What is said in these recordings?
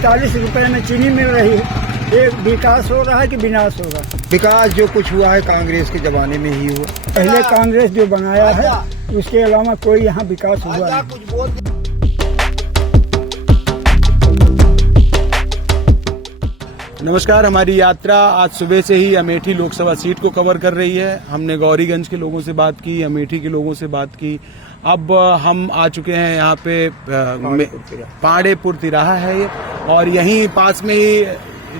45 रुपए में चीनी मिल रही है। ये विकास हो रहा है कि विनाश हो रहा है? विकास जो कुछ हुआ है कांग्रेस के जमाने में ही हुआ। पहले कांग्रेस जो बनाया है उसके अलावा कोई यहाँ विकास हुआ नहीं। नमस्कार, हमारी यात्रा आज सुबह से ही अमेठी लोकसभा सीट को कवर कर रही है। हमने गौरीगंज के लोगों से बात की, अमेठी के लोगों से बात की। अब हम आ चुके हैं यहाँ पे पाड़ेपुर तिराहा है ये, और यहीं पास में ही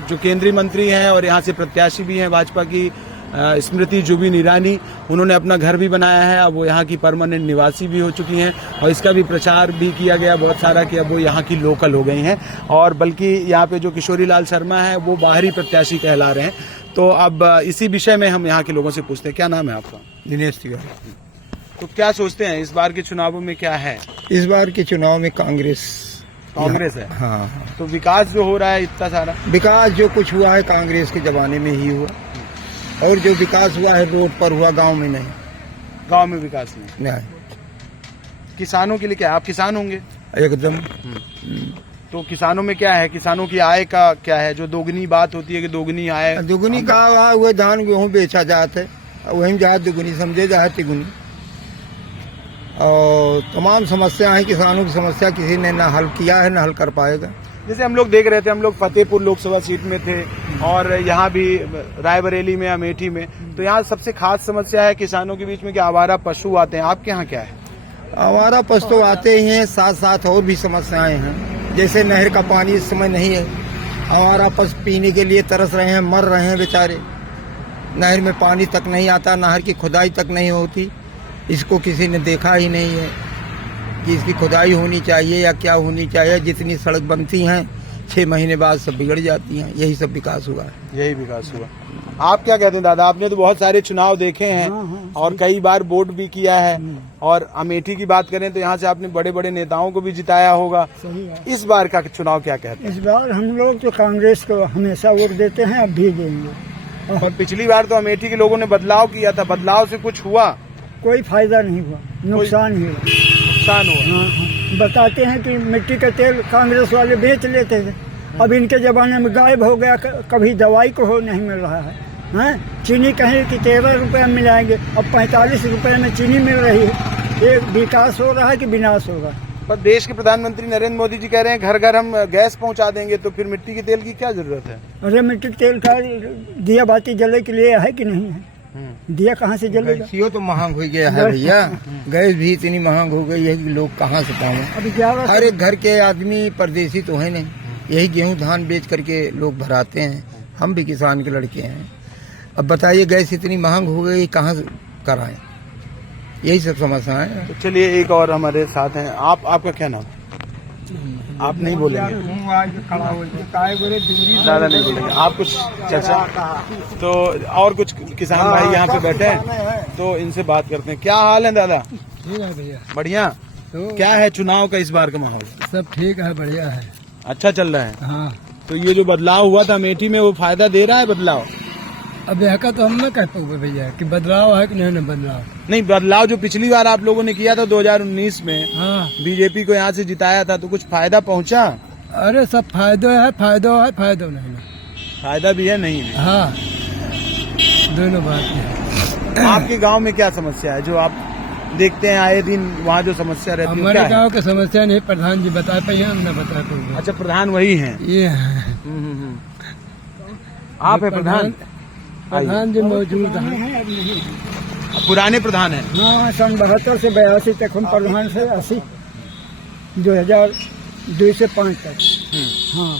जो केंद्रीय मंत्री हैं और यहाँ से प्रत्याशी भी हैं भाजपा की स्मृति जुबिन ईरानी, उन्होंने अपना घर भी बनाया है। अब वो यहाँ की परमानेंट निवासी भी हो चुकी हैं और इसका भी प्रचार भी किया गया बहुत सारा कि अब वो यहाँ की लोकल हो गई हैं। और बल्कि यहाँ पे जो किशोरी लाल शर्मा है वो बाहरी प्रत्याशी कहला रहे हैं। तो अब इसी विषय में हम यहाँ के लोगों से पूछते हैं। क्या नाम है आपका? दिनेश तिवारी। तो क्या सोचते हैं इस बार के चुनावों में क्या है? इस बार के चुनाव में कांग्रेस है। हाँ। तो विकास जो हो रहा है इतना सारा, विकास जो कुछ हुआ है कांग्रेस के जमाने में ही हुआ, और जो विकास हुआ है रोड पर हुआ, गांव में नहीं। गांव में विकास नहीं। किसानों के लिए क्या, आप किसान होंगे? एकदम। तो किसानों में क्या है? किसानों की आय का क्या है? जो दोगुनी बात होती है कि दोगुनी आय, दुगुनी का हुआ, धान गेहूँ बेचा जाते है, वही जहाँ दुगुनी समझे जाए तिगुनी। और तमाम समस्या है किसानों की समस्या, किसी ने न हल किया है न हल कर पाएगा। जैसे हम लोग देख रहे थे, हम लोग फतेहपुर लोकसभा सीट में थे और यहाँ भी रायबरेली में, अमेठी में, तो यहाँ सबसे खास समस्या है किसानों के बीच में कि आवारा पशु आते हैं। आपके यहाँ क्या है? आवारा पशु तो आते ही हैं, साथ साथ और भी समस्याएं हैं। जैसे नहर का पानी इस समय नहीं है, आवारा पशु पीने के लिए तरस रहे हैं, मर रहे हैं बेचारे। नहर में पानी तक नहीं आता, नहर की खुदाई तक नहीं होती। इसको किसी ने देखा ही नहीं है कि इसकी खुदाई होनी चाहिए या क्या होनी चाहिए। जितनी सड़क बनती हैं 6 महीने बाद सब बिगड़ जाती हैं। यही सब विकास हुआ है। यही विकास हुआ। आप क्या कहते हैं दादा? आपने तो बहुत सारे चुनाव देखे हैं और कई बार वोट भी किया है, और अमेठी की बात करें तो यहाँ से आपने बड़े बड़े नेताओं को भी जिताया होगा। सही है। इस बार का चुनाव क्या कहते हैं? इस बार हम लोग तो कांग्रेस को हमेशा वोट देते हैं, अब भी देंगे। और पिछली बार तो अमेठी के लोगों ने बदलाव किया था, बदलाव से कुछ हुआ? कोई फायदा नहीं हुआ, नुकसान ही हुआ। नुकसान हुआ। हाँ। बताते हैं कि मिट्टी का तेल कांग्रेस वाले बेच लेते थे, अब इनके जमाने में गायब हो गया। कभी दवाई को हो नहीं मिल रहा है। हाँ? चीनी कहीं कि 13 रुपए में मिलाएंगे, अब 45 रुपए में चीनी मिल रही है। ये विकास हो रहा है कि विनाश हो रहा है? पर देश के प्रधानमंत्री नरेंद्र मोदी जी कह रहे हैं घर घर हम गैस पहुंचा देंगे, तो फिर मिट्टी के तेल की क्या जरूरत है? अरे मिट्टी के तेल का दिया बाती जले के लिए है कि नहीं है? दिया कहाँ से जलेगा? गैसियो तो महंग हो गया है भैया, गैस भी इतनी महंग हो गई है कि लोग कहाँ से पाएं। अभी 11 हर एक घर के आदमी परदेसी तो है नहीं, यही गेहूं धान बेच करके लोग भराते हैं। हम भी किसान के लड़के हैं। अब बताइए गैस इतनी महंग हो गई, कहाँ से कराएं? यही सब समस्या है। तो चलिए एक और हमारे साथ हैं। आपका क्या नाम? आप नहीं बोलेंगे? दादा नहीं बोलेंगे। आप कुछ चर्चा तो, और कुछ किसान भाई यहाँ पे बैठे हैं तो इनसे बात करते हैं। क्या हाल है दादा? ठीक है भैया। बढ़िया। तो क्या है चुनाव का इस बार का माहौल? सब ठीक है, बढ़िया है। अच्छा चल रहा है। हाँ। तो ये जो बदलाव हुआ था अमेठी में, वो फायदा दे रहा है बदलाव? अब यहाँ का तो हम न कह पाओगे भैया कि बदलाव है कि नहीं ना बदलाव। नहीं, बदलाव जो पिछली बार आप लोगों ने किया था 2019 में, हाँ। बीजेपी को यहाँ से जिताया था, तो कुछ फायदा पहुँचा? अरे सब फायदो है, फायदो है, फायदो नहीं ना। फायदा भी है, नहीं भी। हाँ, दोनों बात है। आपके गांव में क्या समस्या है जो आप देखते हैं आए दिन? वहाँ जो समस्या रहती है हमारे गांव की समस्या नहीं, प्रधान जी बता पाइए, हम न बता पाएंगे। अच्छा, प्रधान वही हैं। ये आप है प्रधान? प्रधान जी मौजूद हैं। पुराने प्रधान हैं। हाँ, सन 72 से 82 तक हम प्रधान से 80 2002 से 5 तक। हाँ,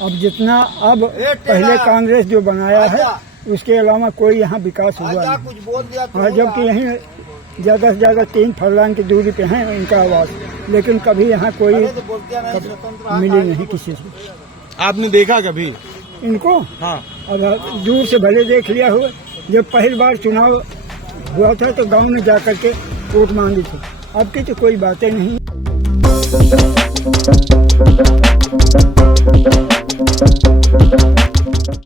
अब जितना अब पहले कांग्रेस जो बनाया है उसके अलावा कोई यहाँ विकास हुआ नहीं। हाँ, जबकि यहीं जगह जगह 3 फरलांग की दूरी पे हैं इनका आवास, लेकिन कभी यहाँ कोई मिली नहीं किसी से। आपने देखा कभी इनको? हाँ। अब दूर से भले देख लिया हुआ। जब पहली बार चुनाव हुआ था तो गांव में जाकर के वोट मांगी थी, अब की तो कोई बातें नहीं।